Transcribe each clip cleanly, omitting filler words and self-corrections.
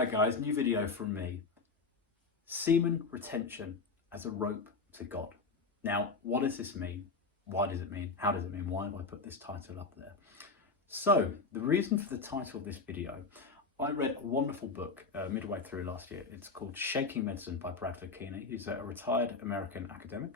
Hi guys, new video from me. Semen retention as a rope to God. Now, what does this mean? Why does it mean? How does it mean? Why have I put this title up there? So, the reason for the title of this video, I read a wonderful book midway through last year. It's called Shaking Medicine by Bradford Keeney. He's a retired American academic,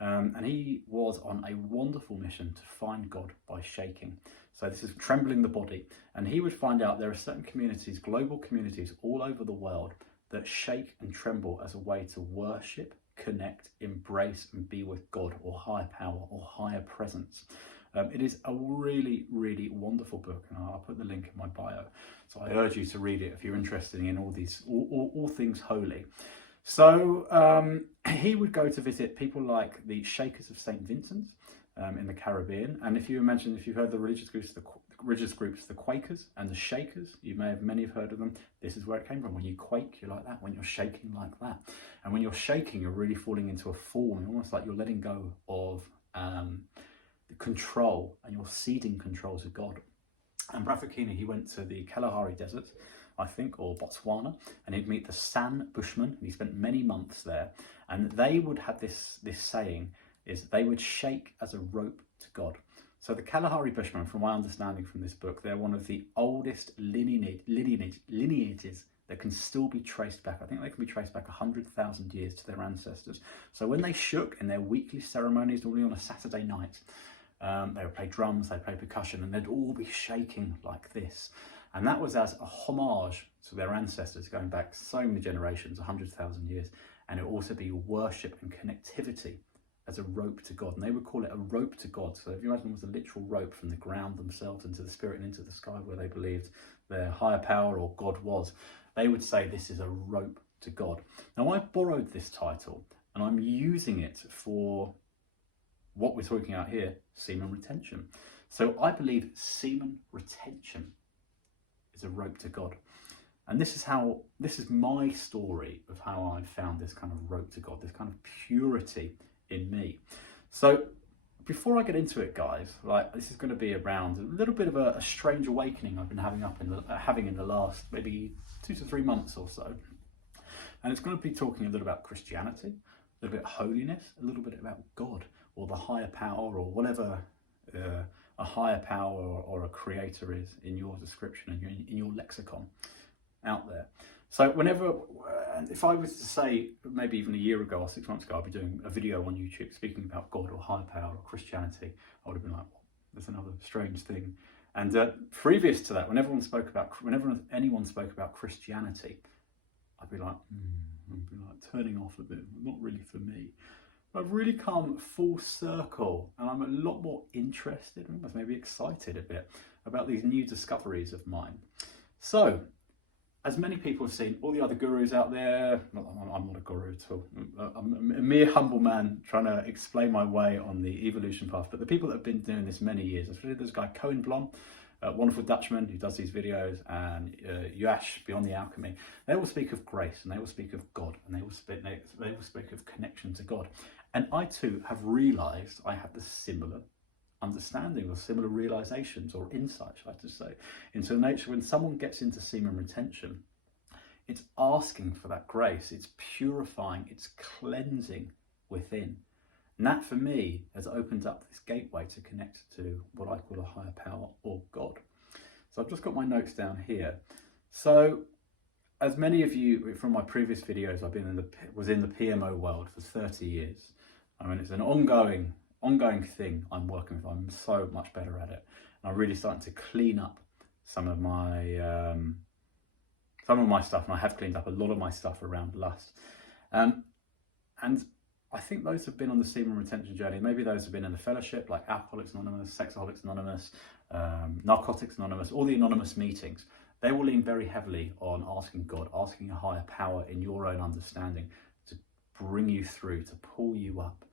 and he was on a wonderful mission to find God by shaking. So this is trembling the body, and he would find out there are certain communities, global communities all over the world that shake and tremble as a way to worship, connect, embrace and be with God or higher power or higher presence. It is a really, really wonderful book, and I'll put the link in my bio. So I urge you to read it if you're interested in all things holy. So he would go to visit people like the Shakers of St. Vincent in the Caribbean, and if you've heard the religious groups, the Quakers and the Shakers, many have heard of them. This is where it came from. When you quake, you're like that. When you're shaking, like that. And when you're shaking, you're really falling into a form, almost like you're letting go of the control, and you're ceding control to God. And Bradford Keeney, he went to the Kalahari Desert, I think, or Botswana, and he'd meet the San Bushmen, and he spent many months there. And they would have this saying, is they would shake as a rope to God. So the Kalahari Bushmen, from my understanding from this book, they're one of the oldest lineages that can still be traced back. I think they can be traced back 100,000 years to their ancestors. So when they shook in their weekly ceremonies, normally on a Saturday night, they would play drums, they'd play percussion, and they'd all be shaking like this. And that was as a homage to their ancestors going back so many generations, 100,000 years. And it would also be worship and connectivity as a rope to God. And they would call it a rope to God. So if you imagine it was a literal rope from the ground themselves into the spirit and into the sky where they believed their higher power or God was, they would say this is a rope to God. Now I borrowed this title and I'm using it for what we're talking about here, semen retention. So I believe semen retention is a rope to God. And this is my story of how I found this kind of rope to God, this kind of purity in me. So before I get into it, guys, this is going to be around a little bit of a strange awakening I've been having in the last maybe 2 to 3 months or so. And it's going to be talking a little about Christianity, a little bit of holiness, a little bit about God or the higher power or whatever a higher power or a creator is in your description and in your lexicon out there. So if I was to say maybe even a year ago or 6 months ago, I'd be doing a video on YouTube speaking about God or higher power or Christianity, I would have been like, well, there's another strange thing. And previous to that, whenever anyone spoke about Christianity, I'd be like turning off a bit, not really for me. But I've really come full circle, and I'm a lot more interested, almost maybe excited a bit, about these new discoveries of mine. So, as many people have seen, all the other gurus out there, I'm not a guru at all, I'm a mere humble man trying to explain my way on the evolution path, but the people that have been doing this many years, especially this guy Cohen Blom, a wonderful Dutchman who does these videos, and Yash Beyond the Alchemy, they all speak of grace, and they all speak of God, and they all speak of connection to God. And I too have realised I have the similar understanding or similar realizations or insights, I have to say, into nature. When someone gets into semen retention, it's asking for that grace, it's purifying, it's cleansing within. And that for me has opened up this gateway to connect to what I call a higher power or God. So I've just got my notes down here. So as many of you from my previous videos, was in the PMO world for 30 years. I mean, it's an ongoing thing I'm working with. I'm so much better at it. And I'm really starting to clean up some of my stuff, and I have cleaned up a lot of my stuff around lust. And I think those have been on the semen retention journey. Maybe those have been in the fellowship, like Alcoholics Anonymous, Sexaholics Anonymous, Narcotics Anonymous, all the anonymous meetings. They will lean very heavily on asking God, asking a higher power in your own understanding to bring you through, to pull you up,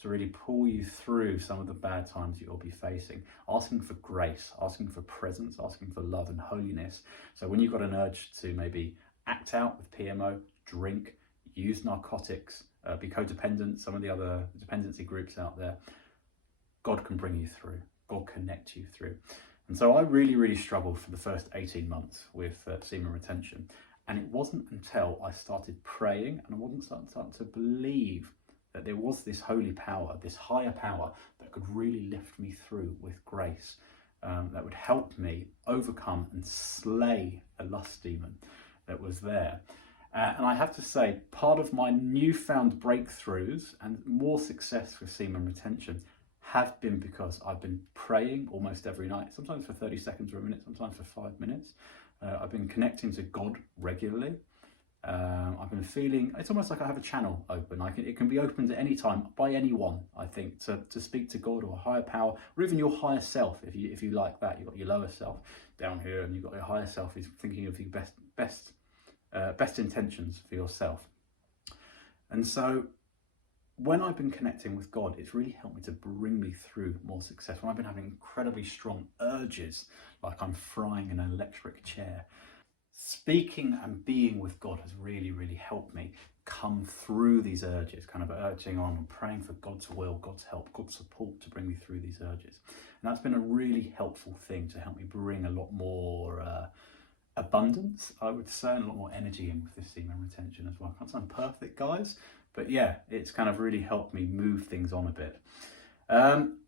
to really pull you through some of the bad times that you'll be facing, asking for grace, asking for presence, asking for love and holiness. So when you've got an urge to maybe act out with PMO, drink, use narcotics, be codependent, some of the other dependency groups out there, God can bring you through, God connect you through. And so I really, really struggled for the first 18 months with semen retention. And it wasn't until I started praying and I wasn't starting to believe that there was this holy power, this higher power that could really lift me through with grace, that would help me overcome and slay a lust demon that was there. And I have to say, part of my newfound breakthroughs and more success with semen retention have been because I've been praying almost every night, sometimes for 30 seconds or a minute, sometimes for 5 minutes. I've been connecting to God regularly. I've been feeling, it's almost like I have a channel open. It can be opened at any time by anyone, I think, to speak to God or a higher power, or even your higher self, if you like that. You've got your lower self down here, and you've got your higher self who's thinking of your best intentions for yourself. And so when I've been connecting with God, it's really helped me to bring me through more success. When I've been having incredibly strong urges, like I'm frying in an electric chair, speaking and being with God has really, really helped me come through these urges, kind of urging on and praying for God's will, God's help, God's support to bring me through these urges. And that's been a really helpful thing to help me bring a lot more abundance, I would say, and a lot more energy in with this semen retention as well. I can't sound perfect, guys, but yeah, it's kind of really helped me move things on a bit.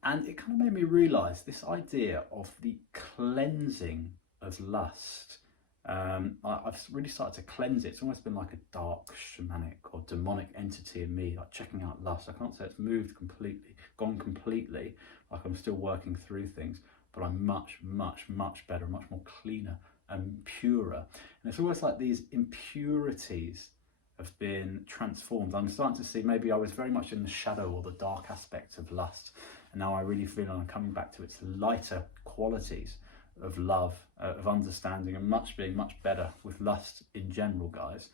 And it kind of made me realise this idea of the cleansing of lust. I've really started to cleanse it. It's almost been like a dark shamanic or demonic entity in me, like checking out lust. I can't say it's moved completely, gone completely, like I'm still working through things, but I'm much, much, much better, much more cleaner and purer. And it's almost like these impurities have been transformed. I'm starting to see, maybe I was very much in the shadow or the dark aspects of lust, and now I really feel I'm coming back to its lighter qualities of love, of understanding, and being much better with lust in general, guys.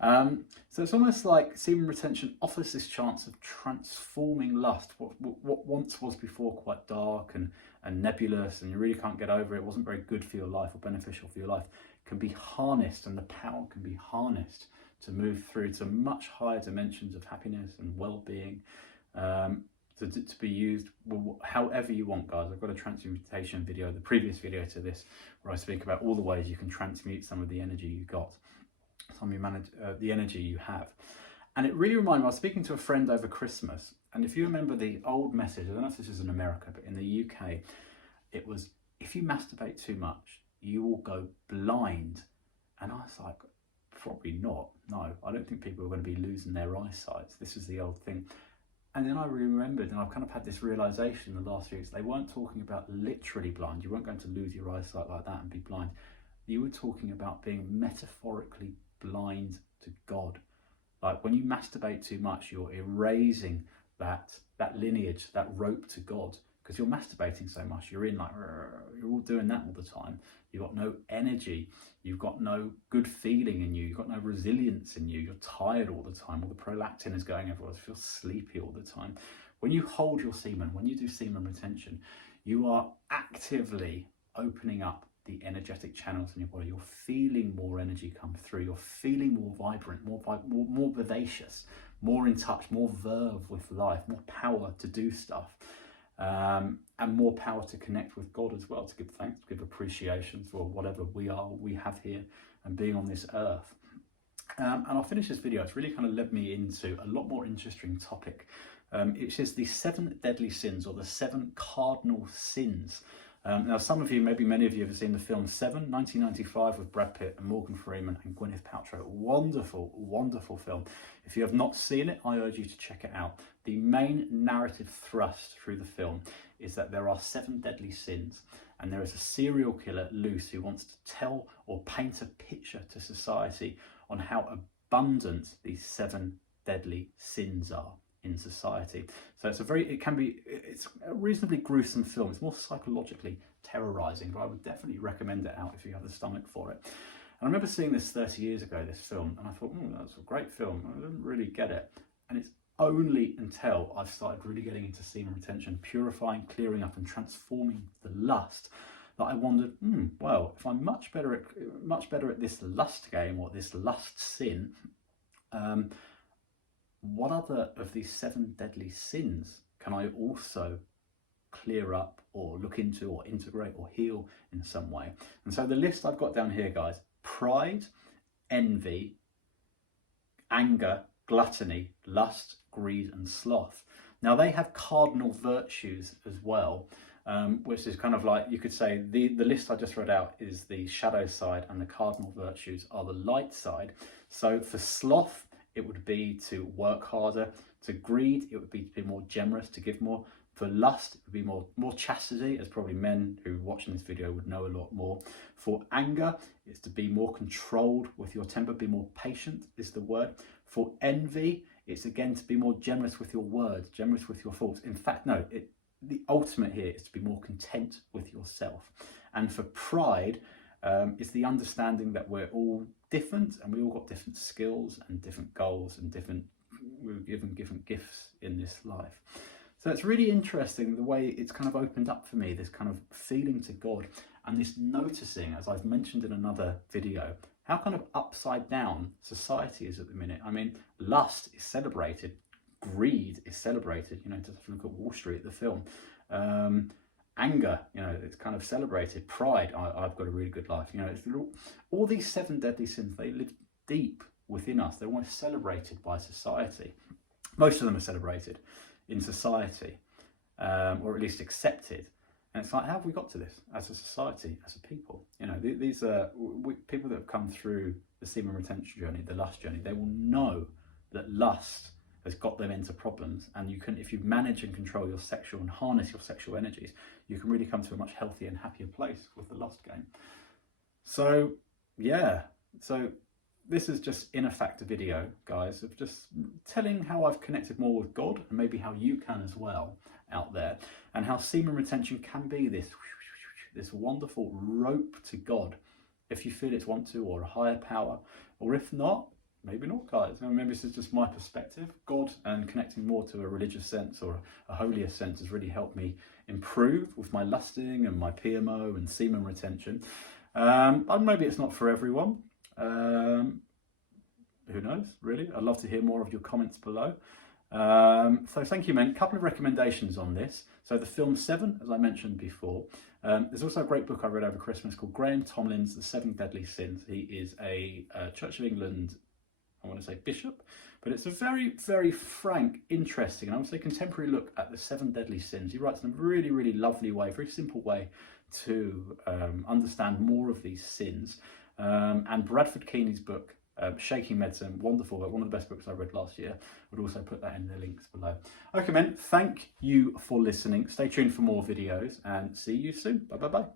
So it's almost like semen retention offers this chance of transforming lust. What once was before quite dark and nebulous, and you really can't get over it, wasn't very good for your life or beneficial for your life, can be harnessed, and the power can be harnessed to move through to much higher dimensions of happiness and well-being, to be used however you want, guys. I've got a transmutation video, the previous video to this, where I speak about all the ways you can transmute some of the energy you got, the energy you have. And it really reminded me, I was speaking to a friend over Christmas, and if you remember the old message, I don't know if this is in America, but in the UK, it was, if you masturbate too much, you will go blind. And I was like, probably not. No, I don't think people are going to be losing their eyesight. This is the old thing. And then I remembered, and I've kind of had this realization in the last few weeks, they weren't talking about literally blind. You weren't going to lose your eyesight like that and be blind. You were talking about being metaphorically blind to God. Like when you masturbate too much, you're erasing that lineage, that rope to God, because you're masturbating so much. You're in like, you're all doing that all the time. You've got no energy. You've got no good feeling in you. You've got no resilience in you. You're tired all the time. All the prolactin is going everywhere. You feel sleepy all the time. When you hold your semen, when you do semen retention, you are actively opening up the energetic channels in your body. You're feeling more energy come through. You're feeling more vibrant, more vivacious, more in touch, more verve with life, more power to do stuff. And more power to connect with God as well, to give thanks, to give appreciation for whatever we have here and being on this earth. And I'll finish this video. It's really kind of led me into a lot more interesting topic. It says the 7 deadly sins, or the 7 cardinal sins. Now, some of you, maybe many of you, have seen the film Seven, 1995, with Brad Pitt and Morgan Freeman and Gwyneth Paltrow. Wonderful, wonderful film. If you have not seen it, I urge you to check it out. The main narrative thrust through the film is that there are 7 deadly sins, and there is a serial killer loose who wants to tell or paint a picture to society on how abundant these 7 deadly sins are in society. So it's a reasonably gruesome film. It's more psychologically terrorizing, but I would definitely recommend it out if you have the stomach for it. And I remember seeing this 30 years ago, this film, and I thought, that's a great film. I didn't really get it. And it's only until I've started really getting into semen retention, purifying, clearing up and transforming the lust, that I wondered, well, if I'm much better at this lust game, or this lust sin, what other of these 7 deadly sins can I also clear up or look into or integrate or heal in some way? And so the list I've got down here, guys: pride, envy, anger, gluttony, lust, greed, and sloth. Now they have cardinal virtues as well, which is kind of like, you could say the list I just read out is the shadow side, and the cardinal virtues are the light side. So for sloth, it would be to work harder. To greed, it would be to be more generous, to give more. For lust, it would be more chastity, as probably men who are watching this video would know a lot more. For anger, it's to be more controlled with your temper, be more patient is the word. For envy, it's again to be more generous with your words, generous with your thoughts. In fact, no, the ultimate here is to be more content with yourself. And for pride, it's the understanding that we're all different, and we all got different skills and different goals, and we were given different gifts in this life. So it's really interesting the way it's kind of opened up for me, this kind of feeling to God, and this noticing, as I've mentioned in another video, how kind of upside down society is at the minute. I mean, lust is celebrated, greed is celebrated, you know, just look at Wall Street, the film. Anger, you know, it's kind of celebrated. Pride, I've got a really good life. You know, it's all these 7 deadly sins, they live deep within us. They're almost celebrated by society. Most of them are celebrated in society, or at least accepted. And it's like, how have we got to this as a society, as a people? You know, these are people that have come through the semen retention journey, the lust journey. They will know that lust has got them into problems, and you can, if you manage and control your sexual and harness your sexual energies, you can really come to a much healthier and happier place with the lust game. So yeah, so this is just in effect a video, guys, of just telling how I've connected more with God, and maybe how you can as well out there, and how semen retention can be this wonderful rope to God, if you feel it's want to, or a higher power, or if not, maybe not, guys. I mean, maybe this is just my perspective. God and connecting more to a religious sense or a holier sense has really helped me improve with my lusting and my PMO and semen retention. And maybe it's not for everyone. Who knows, really? I'd love to hear more of your comments below. So thank you, men. A couple of recommendations on this. So the film Seven, as I mentioned before. There's also a great book I read over Christmas called Graham Tomlin's The 7 Deadly Sins. He is a Church of England, I want to say bishop, but it's a very, very frank, interesting, and I would say contemporary look at the 7 deadly sins. He writes in a really, really lovely way, very simple way to understand more of these sins. And Bradford Keeney's book, Shaking Medicine, wonderful book, one of the best books I read last year. Would also put that in the links below. Okay, men, thank you for listening. Stay tuned for more videos, and see you soon. Bye, bye, bye.